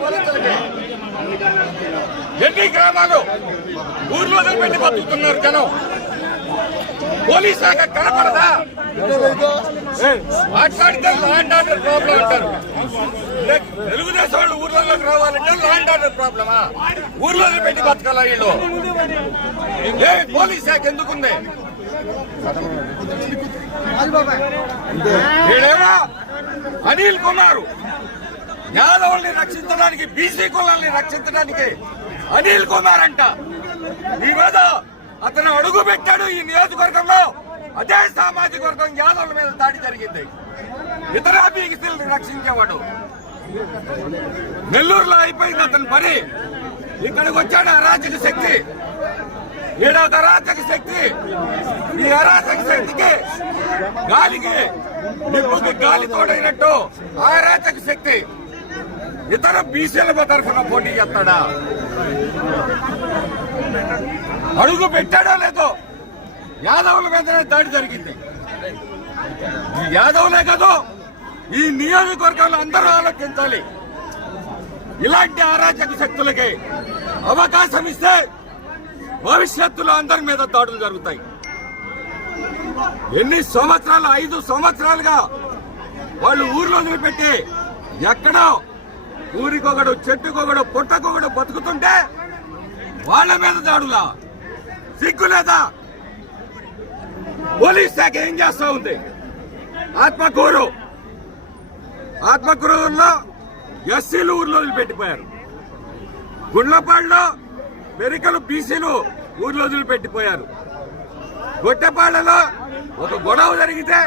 పోలీసులకి? ఎన్ని గ్రామాలు ఊర్లో వదిలిపెట్టి బతుకుతున్నారు జనం? పోలీస్ శాఖ కనపడదా? మాట్లాడితే ల్యాండ్ ఆర్డర్ ప్రాబ్లం అంటారు. తెలుగుదేశం వాళ్ళు ఊర్లలోకి రావాలంటే ల్యాండ్ ఆర్డర్ ప్రాబ్లమా? ఊర్లో వదిలిపెట్టి బతకాలా వీళ్ళు? ఏ పోలీస్ శాఖ ఎందుకుంది? వీడేమో అనిల్ కుమార్ యాదవుల్ని రక్షించడానికి, బీసీ కులాల్ని రక్షించడానికి అనిల్ కుమార్ అంట. ఈ మీద అతను అడుగు పెట్టాడు ఈ నియోజకవర్గంలో. అదే సామాజిక వర్గం యాదవుల మీద దాడి జరిగింది. ఇతర బీసీలను రక్షించేవాడు. నెల్లూరులో అయిపోయింది అతని పని. ఇక్కడికి వచ్చాడు అరాచక శక్తి. ఈడొక అరాచక శక్తి. ఈ అరాచక శక్తికి గాలికి నిప్పుకి గాలి తోడైనట్టు ఆ అరాచక శక్తి ఇతర బీసీల తరఫున పోటీ చేస్తాడా? అడుగు పెట్టాడో లేదో యాదవుల మీదనే దాడి జరిగింది. ఈ యాదవులే కాదు, ఈ నియోజకవర్గంలో అందరూ ఆలోచించాలి. ఇలాంటి అరాచక శక్తులకి అవకాశం ఇస్తే భవిష్యత్తులో అందరి మీద దాడులు జరుగుతాయి. ఎన్ని సంవత్సరాలు, 5 సంవత్సరాలుగా వాళ్ళు ఊర్లో వదిలిపెట్టి ఎక్కడో ఊరికొకడు, చెట్టుకొకడు, పుట్టకొకడు బతుకుతుంటే వాళ్ళ మీద దాడులా? సిగ్గు లేదా? పోలీస్ శాఖ ఏం చేస్తా ఉంది? ఆత్మకూరులో ఎస్సీలు ఊర్లో వదిలిపెట్టిపోయారు. గుండ్లపాడులో పెరికలు బీసీలు ఊర్లో వదిలిపెట్టిపోయారు. గొట్టెపాళ్లలో ఒక గొడవ జరిగితే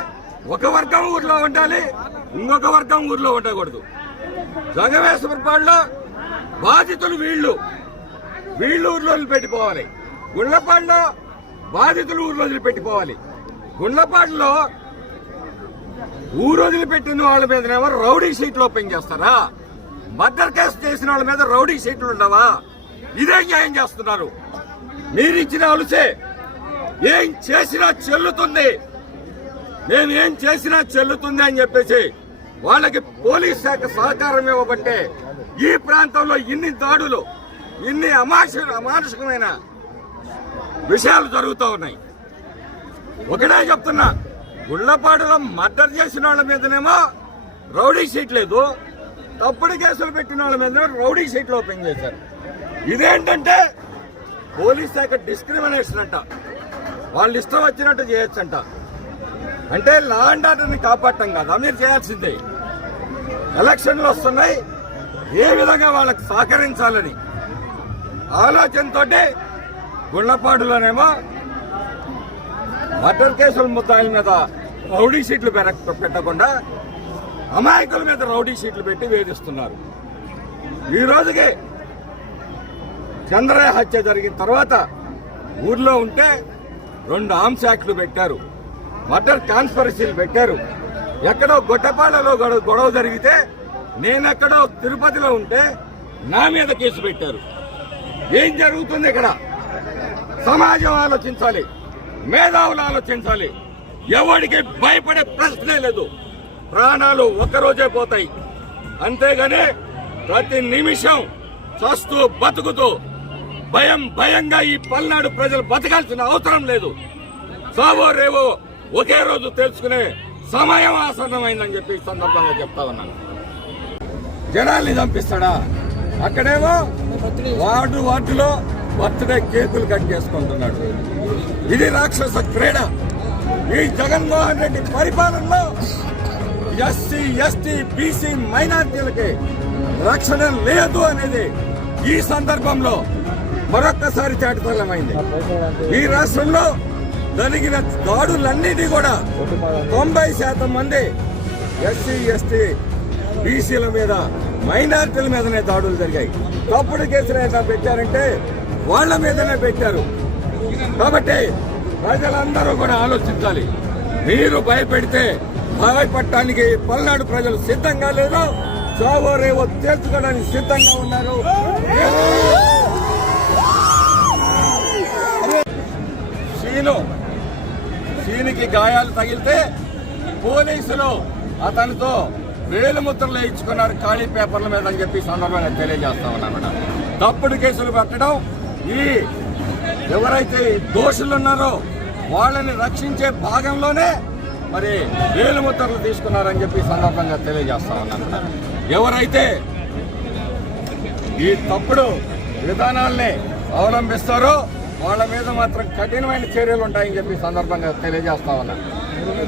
ఒక వర్గం ఊర్లో ఉండాలి, ఇంకొక వర్గం ఊర్లో ఉండకూడదు. జగవేశ్వరపాడులో బాధితులు వీళ్ళు ఊర్లో వదిలిపెట్టిపోవాలి. గుండ్లపాడులో బాధితులు ఊర్లో వదిలిపెట్టిపోవాలి. గుండ్లపాడులో ఊరు వదిలిపెట్టిన వాళ్ళ మీదనేమో రౌడీ షీట్లు ఓపెన్ చేస్తారా? మర్డర్ కేసు చేసిన వాళ్ళ మీద రౌడీ షీట్లు ఉండవా? ఇదే న్యాయం చేస్తున్నారు. మీరిచ్చిన అలుసే ఏం చేసినా చెల్లుతుంది, మేమేం చేసినా చెల్లుతుంది అని చెప్పేసి వాళ్ళకి పోలీస్ శాఖ సహకారం ఇవ్వబట్టే ఈ ప్రాంతంలో ఇన్ని దాడులు, ఇన్ని అమానుషికమైన విషయాలు జరుగుతూ ఉన్నాయి. ఒకటే చెప్తున్నా, గుళ్లపాడులో మర్డర్ చేసిన వాళ్ళ మీదనేమో రౌడీ షీట్ లేదు, తప్పుడు కేసులు పెట్టిన వాళ్ళ మీద రౌడీ షీట్లు ఓపెన్ చేశారు. ఇదేంటంటే పోలీస్ శాఖ డిస్క్రిమినేషన్ అంట. వాళ్ళు ఇష్టం వచ్చినట్టు చేయొచ్చంట. అంటే లా అండ్ ఆర్డర్ని కాపాడటం కదా మీరు చేయాల్సిందే. ఎలక్షన్లు వస్తున్నాయి, ఏ విధంగా వాళ్ళకి సహకరించాలని ఆలోచనతో గుళ్లపాడులోనేమో మర్డర్ కేసుల ముద్దాయిల మీద రౌడీ షీట్లు పెట్టకుండా అమాయకుల మీద రౌడీ షీట్లు పెట్టి వేధిస్తున్నారు. ఈ రోజుకి చంద్రయ్య హత్య జరిగిన తర్వాత ఊర్లో ఉంటే 2 ఆర్మ్స్ యాక్ట్లు పెట్టారు, మర్డర్ కాన్స్పిరసీలు పెట్టారు. ఎక్కడో గొట్టపాళ్లలో గొడవ జరిగితే నేనెక్కడో తిరుపతిలో ఉంటే నా మీద కేసు పెట్టారు. ఏం జరుగుతుంది ఇక్కడ? సమాజం ఆలోచించాలి, మేధావులు ఆలోచించాలి. ఎవరికి భయపడే ప్రశ్నే లేదు. ప్రాణాలు ఒక్కరోజే పోతాయి, అంతేగాని ప్రతి నిమిషం చస్తూ బతుకుతూ భయంగా ఈ పల్నాడు ప్రజలు బతకాల్సిన అవసరం లేదు. సావో రేవో ఒకే రోజు తెలుసుకునే సమయం ఆసన్నమైందని చెప్పి ఈ సందర్భంగా చెప్తా ఉన్నాను. జనాల్ని చంపిస్తాడా? అక్కడేమో వార్డులో బర్త్డే కేకులు కట్ చేసుకుంటున్నాడు. ఇది రాక్షస క్రీడ. ఈ జగన్మోహన్ రెడ్డి పరిపాలనలో ఎస్సీ, ఎస్టీ, బీసీ మైనార్టీలకి రక్షణ లేదు అనేది ఈ సందర్భంలో మరొక్కసారి చాటుతలమైంది. ఈ రాష్ట్రంలో జరిగిన దాడులన్నిటి కూడా 90% మంది ఎస్సీ, ఎస్టీ, బీసీల మీద, మైనార్టీల మీదనే దాడులు జరిగాయి. తప్పుడు కేసులు ఏదైనా పెట్టారంటే వాళ్ల మీదనే పెట్టారు. కాబట్టి ప్రజలందరూ కూడా ఆలోచించాలి. మీరు భయపెడితే భయపడటానికి పల్నాడు ప్రజలు సిద్ధంగా లేరు. చావో రేవో తేల్చుకోవడానికి సిద్ధంగా ఉన్నారు. సీనుకి గాయాలు తగిలితే పోలీసులు అతనితో వేలు ముద్రలు వేయించుకున్నారు ఖాళీ పేపర్ల మీద అని చెప్పి సందర్భంగా తెలియజేస్తా ఉన్నాను. తప్పుడు కేసులు పెట్టడం, ఈ ఎవరైతే దోషులు ఉన్నారో వాళ్ళని రక్షించే భాగంలోనే మరి వేలు ముద్రలు తీసుకున్నారని చెప్పి సందర్భంగా తెలియజేస్తా ఉన్నాను. ఎవరైతే ఈ తప్పుడు విధానాల్ని అవలంబిస్తారో వాళ్ళ మీద మాత్రం కఠినమైన చర్యలు ఉంటాయని చెప్పి సందర్భంగా తెలియజేస్తా ఉన్నాను.